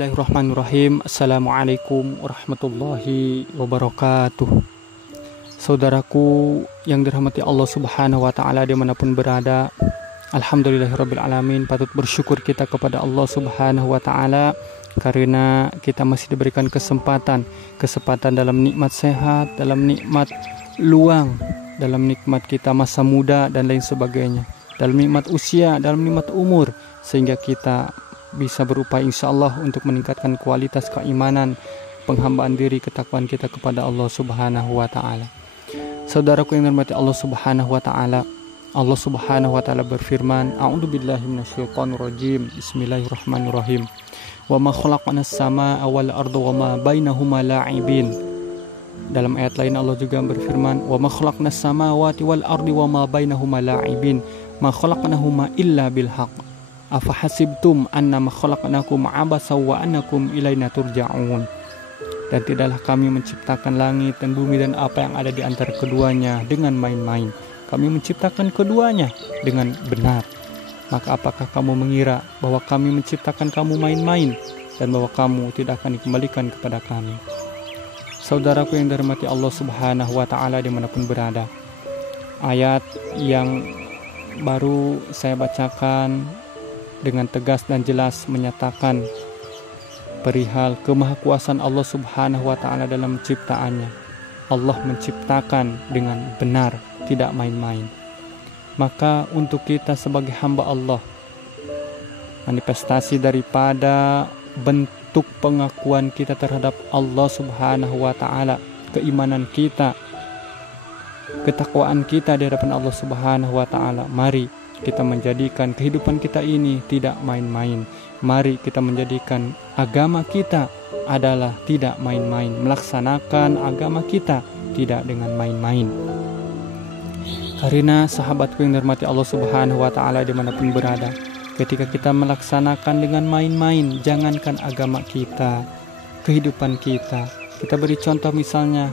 Bismillahirrahmanirrahim. Assalamualaikum warahmatullahi wabarakatuh. Saudaraku yang dirahmati Allah Subhanahu wa Ta'ala dimanapun berada, alhamdulillahirrabbilalamin, patut bersyukur kita kepada Allah Subhanahu wa Ta'ala karena kita masih diberikan kesempatan dalam nikmat sehat, dalam nikmat luang, dalam nikmat kita masa muda dan lain sebagainya, dalam nikmat usia, dalam nikmat umur, sehingga kita bisa berupaya insyaallah untuk meningkatkan kualitas keimanan, penghambaan diri, ketakwaan kita kepada Allah Subhanahu wa Ta'ala. Saudaraku yang dirahmati Allah Subhanahu wa Ta'ala, Allah Subhanahu wa Ta'ala berfirman, A'udzubillahi minasyaitonirrajim. Bismillahirrahmanirrahim. Wa ma khalaqnas samaa'a wal arda wa ma bainahuma la'ibin. Dalam ayat lain Allah juga berfirman, Wa ma khalaqnas samawati wal ardi wa ma bainahuma la'ibin. Ma khalaqnahuma illa bil haqq. Afahasibtum annama khalaqnakum abasa wa annakum ilaina turja'un. Dan tidaklah kami menciptakan langit dan bumi dan apa yang ada di antara keduanya dengan main-main. Kami menciptakan keduanya dengan benar. Maka apakah kamu mengira bahwa kami menciptakan kamu main-main dan bahwa kamu tidak akan dikembalikan kepada kami? Saudaraku yang dirahmati Allah Subhanahu wa Ta'ala dimanapun berada, ayat yang baru saya bacakan dengan tegas dan jelas menyatakan perihal kemahakuasaan Allah Subhanahu wa Ta'ala dalam ciptaannya. Allah menciptakan dengan benar, tidak main-main. Maka untuk kita sebagai hamba Allah, manifestasi daripada bentuk pengakuan kita terhadap Allah Subhanahu wa Ta'ala, keimanan kita, ketakwaan kita di hadapan Allah Subhanahu wa Ta'ala, mari kita menjadikan kehidupan kita ini tidak main-main. Mari kita menjadikan agama kita adalah tidak main-main. Melaksanakan agama kita tidak dengan main-main. Karena sahabatku yang dirahmati Allah Subhanahu wa Ta'ala dimanapun berada, ketika kita melaksanakan dengan main-main, jangankan agama kita, kehidupan kita. Kita beri contoh misalnya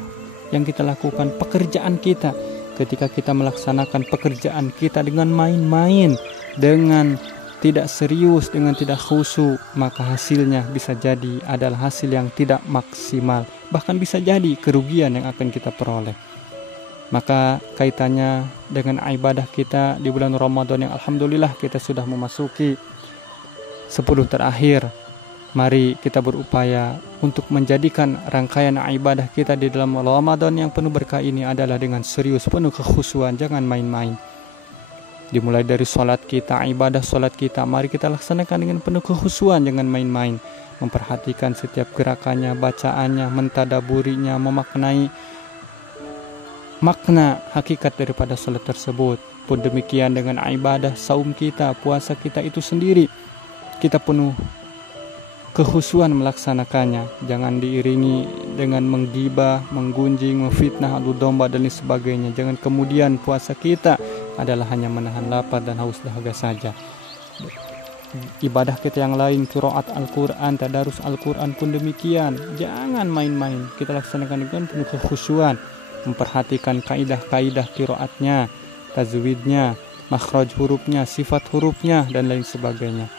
yang kita lakukan, pekerjaan kita. Ketika kita melaksanakan pekerjaan kita dengan main-main, dengan tidak serius, dengan tidak khusyuk, maka hasilnya bisa jadi adalah hasil yang tidak maksimal. Bahkan bisa jadi kerugian yang akan kita peroleh. Maka kaitannya dengan ibadah kita di bulan Ramadan yang alhamdulillah kita sudah memasuki 10 terakhir. Mari kita berupaya untuk menjadikan rangkaian ibadah kita di dalam Ramadan yang penuh berkah ini adalah dengan serius, penuh kekhusyuan, jangan main-main. Dimulai dari sholat kita, ibadah sholat kita, mari kita laksanakan dengan penuh kekhusyuan, jangan main-main. Memperhatikan setiap gerakannya, bacaannya, mentadaburinya, memaknai makna hakikat daripada sholat tersebut. Pun demikian dengan ibadah saum kita, puasa kita itu sendiri, kita penuh kekhusyuan melaksanakannya. Jangan diiringi dengan menggibah, menggunjing, memfitnah, adu domba dan lain sebagainya. Jangan kemudian puasa kita adalah hanya menahan lapar dan haus dahaga saja. Ibadah kita yang lain, qiraat Al-Quran, tadarus Al-Quran pun demikian. Jangan main-main. Kita laksanakan dengan penuh kekhusyuan, memperhatikan kaidah-kaidah qiraatnya, tajwidnya, makhraj hurufnya, sifat hurufnya dan lain sebagainya.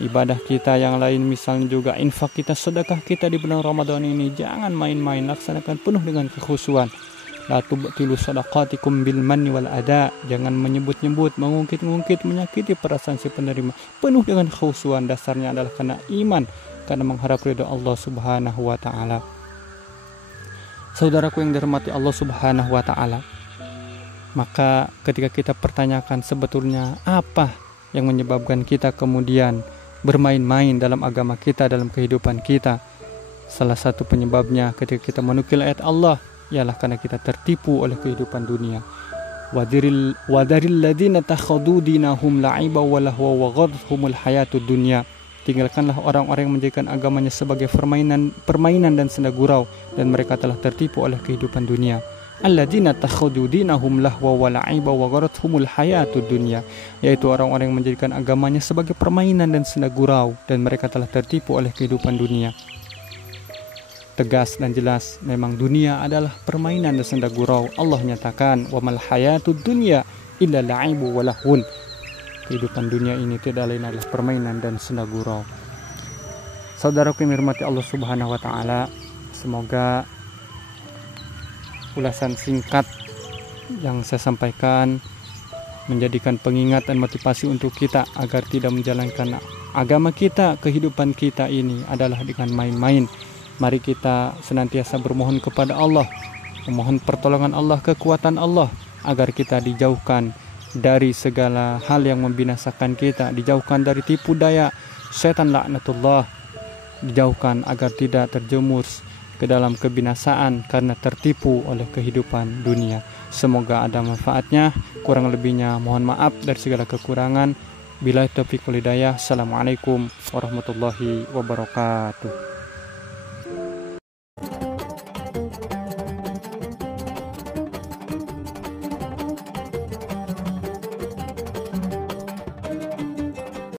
Ibadah kita yang lain misalnya juga infak kita, sedekah kita di bulan Ramadan ini, jangan main-main, laksanakan penuh dengan kekhusyuan. La tubtilu sadaqatikum bil manni wal ada. Jangan menyebut-nyebut, mengungkit-ungkit, menyakiti perasaan si penerima. Penuh dengan kekhusyuan, dasarnya adalah karena iman, karena mengharap ridha Allah Subhanahu wa Ta'ala. Saudaraku yang dirahmati Allah Subhanahu wa Ta'ala, maka ketika kita pertanyakan sebetulnya apa yang menyebabkan kita kemudian bermain-main dalam agama kita, dalam kehidupan kita, salah satu penyebabnya ketika kita menukil ayat Allah ialah karena kita tertipu oleh kehidupan dunia. Wadaril ladina takhadu dinahum la'iba wa lahwa wa ghadhumul hayatud dunya. Tinggalkanlah orang-orang yang menjadikan agamanya sebagai permainan dan senda gurau, dan mereka telah tertipu oleh kehidupan dunia. Alladzina takhadu dinahum lahwa wa la'iba wa gharathumul hayatud dunya, yaitu orang-orang yang menjadikan agamanya sebagai permainan dan senda gurau, dan mereka telah tertipu oleh kehidupan dunia. Tegas dan jelas, memang dunia adalah permainan dan senda gurau. Allah nyatakan, wa mal hayatud dunya illa la'ibu wa lahun. Kehidupan dunia ini tidak lain adalah permainan dan senda gurau. Saudaraku yang dirahmati Allah Subhanahu wa taala, semoga ulasan singkat yang saya sampaikan menjadikan pengingat dan motivasi untuk kita agar tidak menjalankan agama kita, kehidupan kita ini adalah dengan main-main. Mari kita senantiasa bermohon kepada Allah, memohon pertolongan Allah, kekuatan Allah, agar kita dijauhkan dari segala hal yang membinasakan kita, dijauhkan dari tipu daya setan laknatullah, dijauhkan agar tidak terjerumus ke dalam kebinasaan karena tertipu oleh kehidupan dunia. Semoga ada manfaatnya. Kurang lebihnya mohon maaf dari segala kekurangan. Billahi taufiq wal hidayah. Assalamualaikum warahmatullahi wabarakatuh.